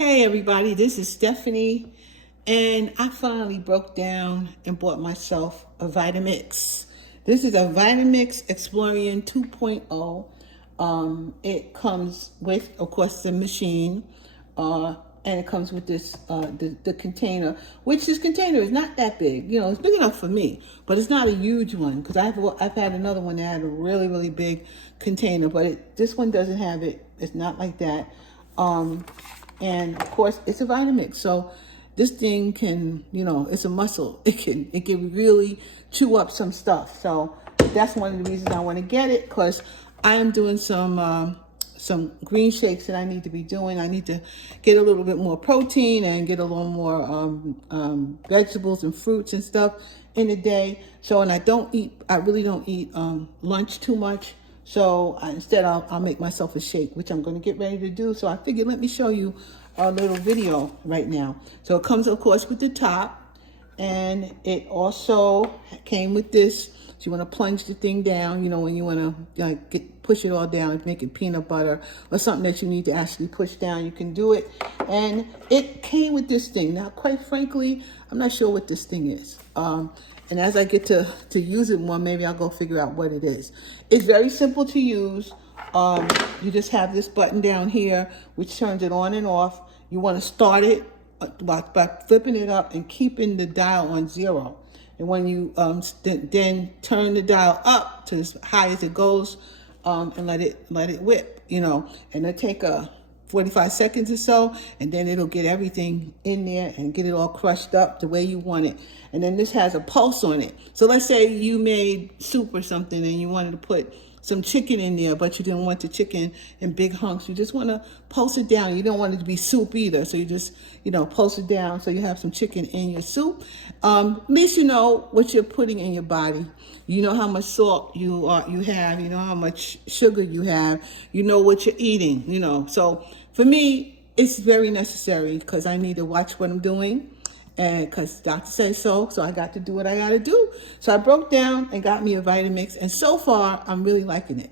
Hey everybody, this is Stephanie, and I finally broke down and bought myself a Vitamix. This is a Vitamix Explorian 2.0. It comes with, of course, the machine, and it comes with this the container, which this container is not that big. You know, it's big enough for me, but it's not a huge one because I've had another one that had a really big container, but this one doesn't have it. It's not like that. And of course it's a Vitamix, so this thing can, you know, it's a muscle. It can really chew up some stuff. So that's one of the reasons I want to get it, because I am doing some green shakes that I need to be doing. I need to get a little bit more protein and get a little more vegetables and fruits and stuff in a day. So, and I really don't eat lunch too much. So instead I'll make myself a shake, which I'm going to get ready to do. So I figured, let me show you a little video right now. So it comes, of course, with the top, and it also came with this. So you want to plunge the thing down, you know, when you want to push it all down and make it peanut butter or something that you need to actually push down, you can do it. And it came with this thing. Now, quite frankly, I'm not sure what this thing is. And as I get to use it more, maybe I'll go figure out what it is. It's very simple to use. You just have this button down here, which turns it on and off. You want to start it by flipping it up and keeping the dial on 0. And when you then turn the dial up to as high as it goes, and let it whip, you know, and it'll take 45 seconds or so, and then it'll get everything in there and get it all crushed up the way you want it. And then this has a pulse on it. So let's say you made soup or something and you wanted to put some chicken in there, but you didn't want the chicken in big hunks. You just want to pulse it down. You don't want it to be soup either. So you just, you know, pulse it down so you have some chicken in your soup. At least you know what you're putting in your body. You know how much salt you have. You know how much sugar you have. You know what you're eating, you know. So for me, it's very necessary because I need to watch what I'm doing. And because doctor says so I got to do what I got to do. So I broke down and got me a Vitamix, and so far I'm really liking it.